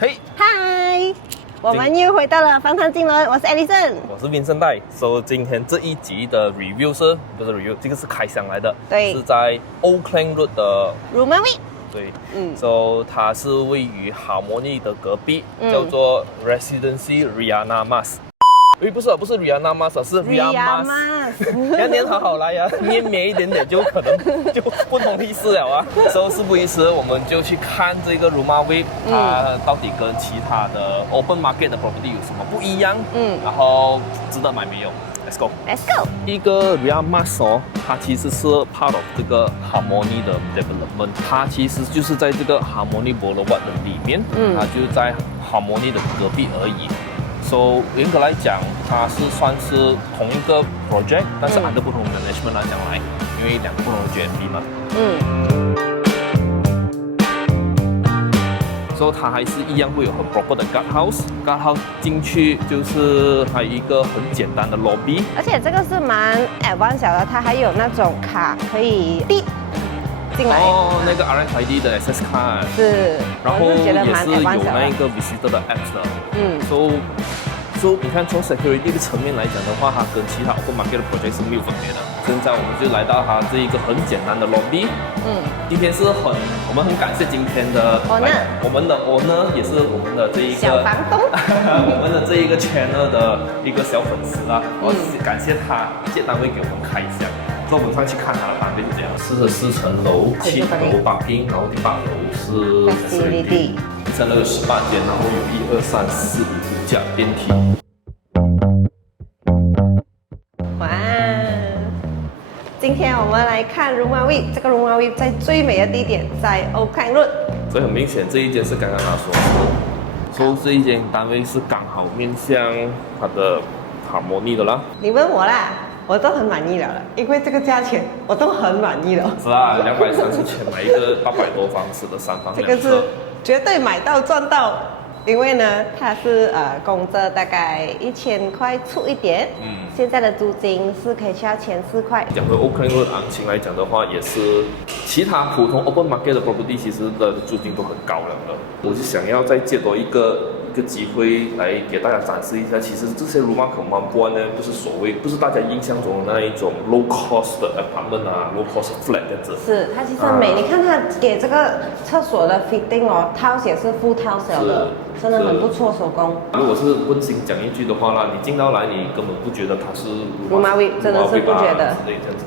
嘿，嗨，我们又回到了方唐金轮，我是 Alison，我是Vincent代。今天这一集的 review 不是 review， 这个是开箱来的，对，是在 Oakland Road 的 Rumawi， 对，它是位于 Harmony 的隔壁，叫做 Residency Rihanna Mas。不是 Rihanna Mas， 是 Rihanna Mas。要念好来呀，念绵一点点就可能就不同意思了啊。事不宜迟，我们就去看这个 Rumawi， 它到底跟其他的 Open Market 的 property 有什么不一样？然后值得买没有 ？Let's go。Let's go。一个 Rihanna Mas 它其实是 part of 这个 Harmony 的 development， 它其实就是在这个 Harmony Boulevard 的里面，它就在 Harmony 的隔壁而已。严格来讲，它是算是同一个 project， 但是按照不同的 management 来讲来，因为两个不同的 GMB 嘛。它还是一样会有很 proper 的 guard house 进去就是还有一个很简单的 lobby， 而且这个是蛮 advanced 的，它还有那种卡可以滴进来。那个 RFID 的 access card 是，然后也是有那一个 visitor 的 apps 的。你看从 security 的层面来讲的话，它跟其他 open market 的 project 是没有分别的。现在我们就来到它这一个很简单的 lobby。今天是我们很感谢今天的 owner， 我们的 owner 也是我们的这一个小房东，我们的这一个 channel 的一个小粉丝啦。我感谢他借单位给我们开箱。我们上去看它的单位是这样，44层楼，7楼parking，然后第8楼是 facility， 3楼有18间，然后有1、2、3、4、5架电梯。哇！今天我们来看 Rumawi， 这个 Rumawi 在最美的地点在 Oakland Road， 所以很明显这一间是刚刚他说这一间单位是刚好面向它的 Harmony 的啦。你问我啦，我都很满意了，因为这个价钱我都很满意了。是啊，230千买一个800多方尺的3房2车，这个是绝对买到赚到。因为呢，它是供着大概1000块出一点，现在的租金是可以去到1400块。讲回 Oakland Road 行情来讲的话，也是其他普通 open market 的 property 其实的租金都很高了的。我就想要再借多一个机会来给大家展示一下，其实这些 Rumah Kemampuan 呢，不是大家印象中的那一种 low cost 的 apartment 啊 ，low cost flat 这样子。是，它其实很美。你看它给这个厕所的 fitting 哦，tiles 也是full tiles 的，真的很不错手工。如果是温馨讲一句的话啦，你进到来你根本不觉得它是 Rumawi， 真的是不觉得。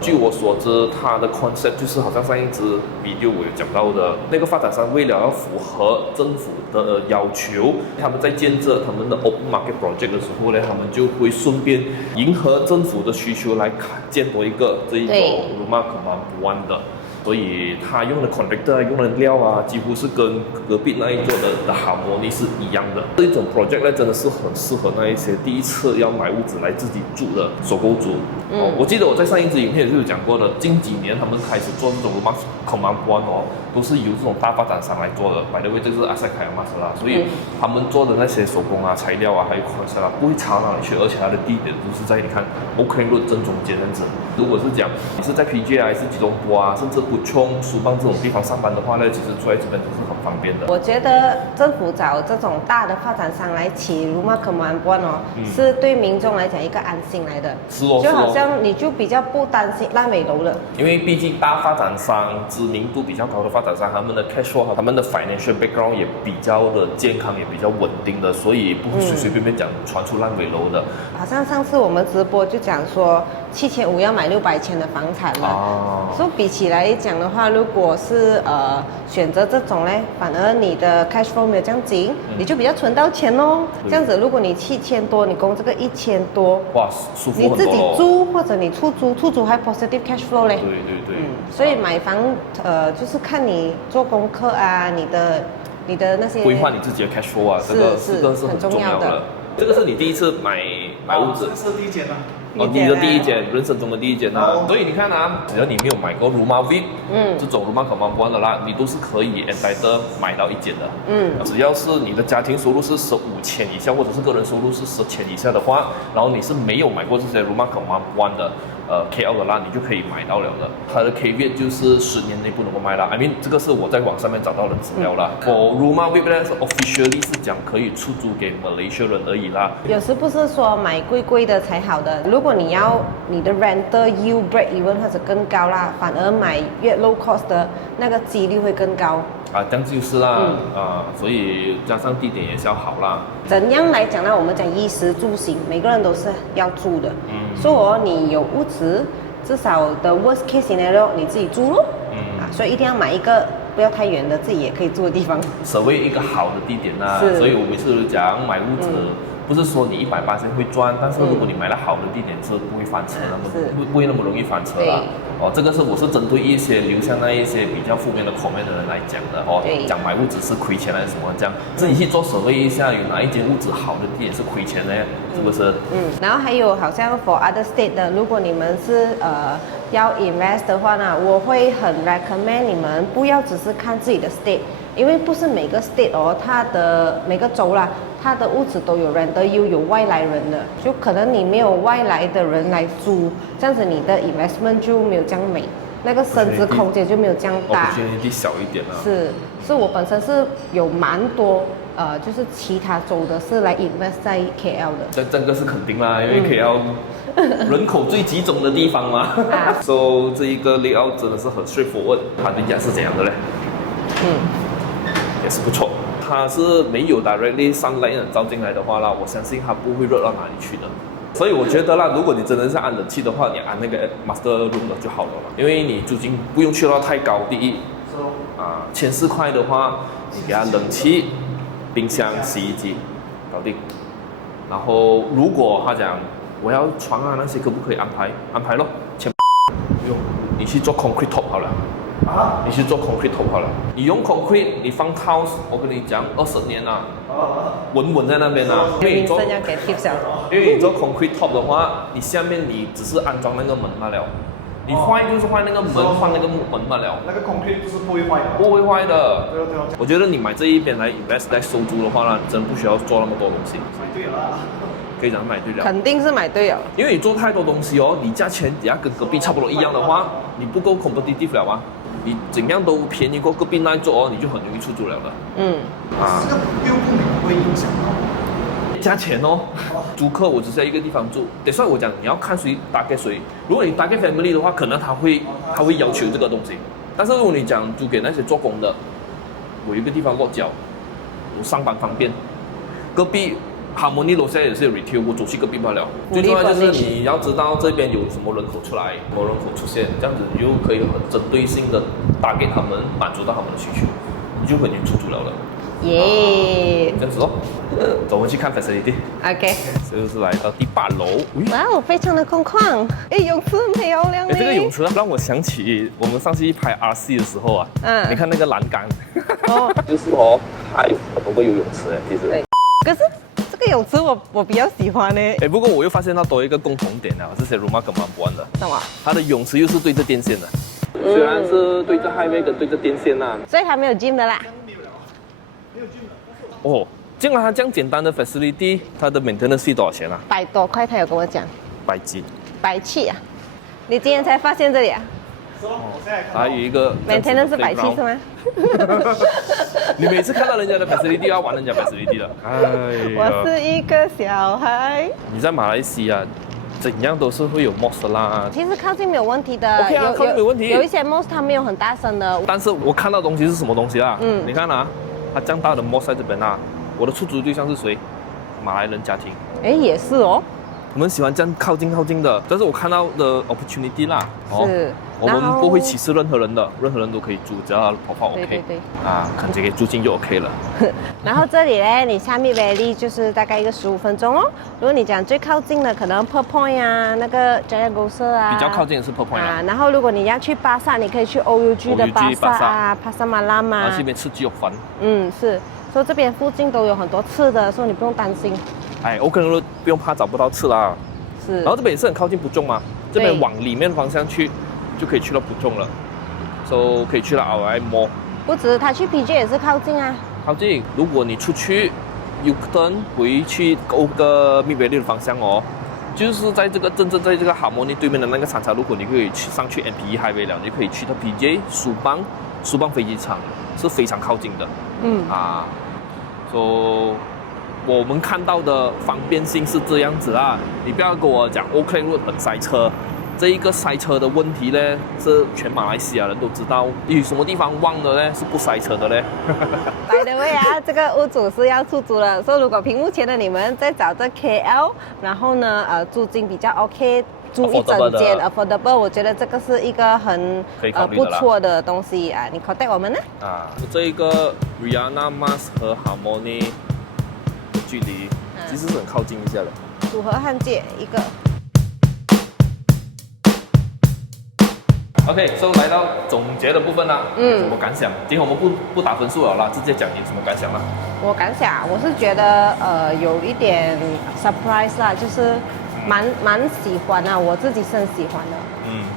据我所知，它的 concept 就是好像上一支 video 我有讲到的，那个发展商为了要符合政府的要求，他们在建设他们的 open market project 的时候呢，他们就会顺便迎合政府的需求来建多一个这一种 Rumah Kemampuan 的。所以他用的 contractor 用的料啊，几乎是跟隔壁那一座的 Harmony 是一样的。这一种 project 呢，真的是很适合那一些第一次要买屋子来自己住的首购族。我记得我在上一支影片也是有讲过的，近几年他们开始做这种 Rumah Kemampuan 都是由这种大发展商来做的。by the way，这是阿塞凯尔马斯拉，所以他们做的那些手工啊、材料啊，还有 concept 啊，不会差哪里去，而且它的地点都是在你看 Oakland Road 正中间这样子。如果是讲你是在 PJ 啊，还是吉隆坡啊，甚至苏邦这种地方上班的话呢，其实住在这边都是很方便的。我觉得政府找这种大的发展商来起 Rumah Kemampuan 是对民众来讲一个安心来的。就好像你就比较不担心烂尾楼了。因为毕竟大发展商、知名度比较高的发展商，他们的 cash flow 他们的 financial background 也比较的健康，也比较稳定的，所以不会随随便便讲传出烂尾楼的。好像上次我们直播就讲说7500要买600千的房产了。所以比起来讲的话，如果是选择这种呢，反而你的 cash flow 没有这样紧，你就比较存到钱哦。这样子，如果你7000多，你供这个1000多，哇，舒服很多。你自己租或者你出租还 positive cash flow 嘞。对。所以买房就是看你做功课啊，你的那些规划你自己的 cash flow 啊，这个是很重要的。这个是你第一次买屋子？这是第一间啊。你的第一间，人生中的第一间啊。所以你看啊，只要你没有买过 Rumawi，这种 Rumah Kemampuan 的啦，你都是可以 entitled 买到一间的。只要是你的家庭收入是15,000以下，或者是个人收入是10,000以下的话，然后你是没有买过这些 Rumah Kemampuan 的， KL 的啦，你就可以买到了的。它的 caveat 就是10年内不能够卖啦。I mean 这个是我在网上面找到的资料啦。For Rumah Web 呢 officially 是讲可以出租给马来西亚人而已啦。有时不是说买贵的才好的，如果你要你的 rental yield break even 或者更高啦，反而买越 low cost 的那个几率会更高。这样就是啦，所以加上地点也是要好啦。怎样来讲呢？我们讲衣食住行，每个人都是要住的。所以你有屋子，至少的 worst case scenario 你自己住咯。所以一定要买一个不要太远的，自己也可以住的地方。所谓一个好的地点啦，所以我每次都讲买屋子。不是说你100%会赚，但是如果你买了好的地点是不会翻车的，不会那么容易翻车啦。这个我是针对一些留下那一些比较负面的 comment 的人来讲的讲买屋子是亏钱还是什么这样，自己去做survey一下，有哪一间屋子好的地点是亏钱的，是不是？然后还有好像 for other state 的，如果你们是要 invest 的话呢，我会很 recommend 你们不要只是看自己的 state， 因为不是每个 state 它的每个州啦。它的屋子都有人的，有外来人的，就可能你没有外来的人来租，这样子你的 investment 就没有这样美，那个升值空间就没有这样大。opportunity 小一点啊。是我本身是有蛮多就是其他州的是来 invest 在 KL 的。这个是肯定啦，因为 KL 人口最集中的地方嘛。所以这一个 layout 真的是很 straightforward， 它的价是怎样的嘞？也是不错。它是没有 directly sunlight 照进来的话啦，我相信它不会热到哪里去的。所以我觉得啦，如果你真的是按冷气的话，你按那个 master room 的就好了嘛，因为你租金不用去到太高。第一，1400块的话，你给它冷气、冰箱、洗衣机，搞定。然后如果他讲我要床那些可不可以安排咯？钱不用，你去做 concrete top 好了。你去做 concrete top 好了，你用 concrete， 你放 tiles， 我跟你讲20年啦，稳在那边啦。因为你做 concrete top 的话，你下面你只是安装那个门罢了，你坏就是坏那个门，放那个木门罢了。那个 concrete 就是不会坏的。不会坏的。对。我觉得你买这一边来 invest 来收租的话呢，真不需要做那么多东西。买对了。可以讲买对了，肯定是买对了。因为你做太多东西你价钱底下跟隔壁差不多一样的话，你不够 competitive 了啊。你怎样都便宜过隔壁那一座你就很容易出租了的。这个又不会影响到加钱租客我只是在一个地方住，得算我讲你要看谁打给谁。如果你打给 family 的话，可能他会要求这个东西。但是如果你讲租给那些做工的，我有一个地方落脚，我上班方便，隔壁。Harmony 楼下也是有 retail， 我走去隔壁罢了。最重要就是你要知道这边有什么人口出来，什么人口出现，这样子你就可以很针对性的打给他们，满足到他们的需求，你就可以出租了了。这样子走回去看 facility。OK。这就是来到第8楼。哇非常的空旷。泳池很漂亮。这个泳池让我想起我们上次拍 RC 的时候你看那个栏杆。就是还很多个游泳池其实。可是。这个泳池我比较喜欢呢。不过我又发现到多一个共同点这些 Rumah 根本不玩的。什么？它的泳池又是对着电线的，虽然是对着 highway 跟对着电线所以它没有 gym 的啦。没有 gym 的。竟然它这样简单的 facility， 它的 maintenance fee 多少钱100多块，他有跟我讲。100几？170啊？你今天才发现这里啊？是我现在看到。还有一个 maintenance 是170是吗？你每次看到人家的 facility 要玩人家 facility 的。我是一个小孩。你在马来西亚怎样都是会有 moss 啦。其实靠近没有问题的。OK 靠近没有问题。有一些 moss 它没有很大声的。但是我看到东西是什么东西你看它这样大的 moss 在这边我的出租对象是谁？马来人家庭。也是我们喜欢这样靠近的，这是我看到的 opportunity 啦。是。我们不会歧视任何人的，任何人都可以住，只要跑跑 OK。对。看这个租金就 OK 了。然后这里呢，你下面 Valley 就是大概一个15分钟如果你讲最靠近的，可能 Per Point 那个 Jayagosa 比较靠近的是 Per Point 然后如果你要去巴萨，你可以去 OUG 的巴萨Pasar Malam 然后这边吃鸡肉饭。是。所以这边附近都有很多吃的，所以你不用担心。OK 不用怕找不到吃啦。是。然后这边也是很靠近不中嘛，这边往里面方向去。就可以去到不中了，可以去到 RI Mall。不止，他去 PJ 也是靠近靠近。如果你出去 U turn 回去个 Mid Valley 的方向就是在这个真正在这个 Harmony 对面的那个厂如果你可以上去 MPE Highway 了，你可以去到 PJ 苏邦飞机场是非常靠近的。我们看到的方便性是这样子啊，你不要跟我讲 OK Road 很塞车。这一个塞车的问题呢，是全马来西亚人都知道。有什么地方旺的呢？是不塞车的呢By the way 啊，这个屋主是要出租了，所以如果屏幕前的你们在找这 KL， 然后呢，租金比较 OK， 租一整间 affordable， 我觉得这个是一个很不错的东西啊，你 contact 我们呢？这一个 Rihanna Mas 和 Harmony 的距离其实是很靠近一下的。组合汉界一个。OK， 来到总结的部分啦，什么感想？今天我们不打分数了啦，直接讲你什么感想啦？我感想，我是觉得有一点 surprise 啦，就是蛮喜欢啊，我自己是很喜欢的。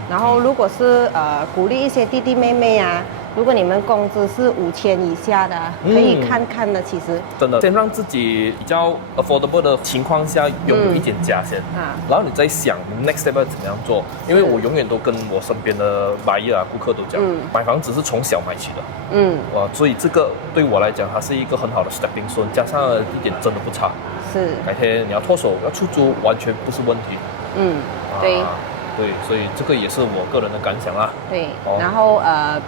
然后如果是鼓励一些弟弟妹妹啊，如果你们工资是5000以下的，可以看看的。其实真的，先让自己比较 affordable 的情况下拥有一点家先，然后你再想 next step 要怎么样做。因为我永远都跟我身边的 buyer 顾客都讲，买房子是从小买起的。所以这个对我来讲，它是一个很好的 stepping stone， 加上一点真的不差。是，改天你要脱手要出租，完全不是问题。对。对，所以这个也是我个人的感想啦。对，然后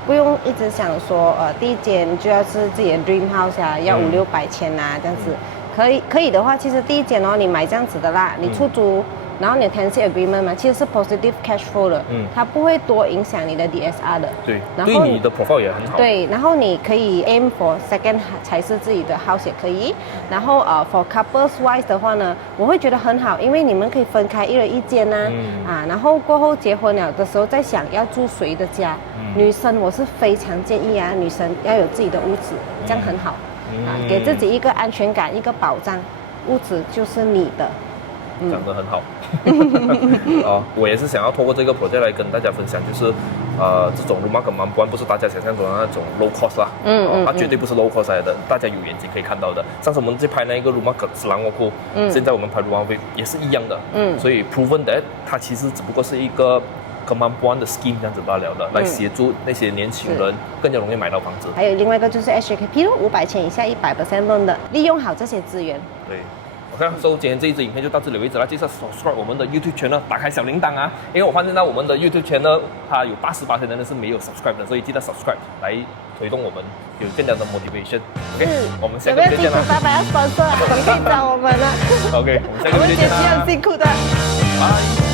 不用一直想说第一间就要是自己的 dream house 啊，要500-600千啊这样子。可以的话，其实第一间你买这样子的啦，你出租，然后你的 tenancy agreement 嘛，其实是 positive cash flow 的，它不会多影响你的 DSR 的。对，对你的 profile 也很好。对，然后你可以 aim for second 才是自己的 house 也可以。然后for couples wise 的话呢，我会觉得很好，因为你们可以分开一人一间呐，然后过后结婚了的时候再想要住谁的家。女生我是非常建议女生要有自己的屋子，这样很好，给自己一个安全感，一个保障，屋子就是你的。讲得很好。我也是想要透过这个 project 来跟大家分享，就是这种 rumah kemampuan 不是大家想象中的那种 low cost 啦，它绝对不是 low cost 来的，大家有眼睛可以看到的。上次我们在拍那一个 rumah Selangor，现在我们拍 rumah 也是一样的，所以 proven that 它其实只不过是一个 kemampuan 的 scheme 这样子罢了的，来协助那些年轻人更加容易买到房子。还有另外一个就是 HKP 500千以下100% loan 的，利用好这些资源。对。OK， 所以今天这一支影片就到这里为止了。记得 subscribe 我们的 YouTube channel， 打开小铃铛啊！因为我发现到我们的 YouTube channel 它有88%的人是没有 subscribe 的，所以记得 subscribe 来推动我们有更加的 motivation。OK， 我们下个video见啦！爸爸要 sponsor 你可以找我们了。OK， 我们下个video见啦！我们姐姐很辛苦的。拜。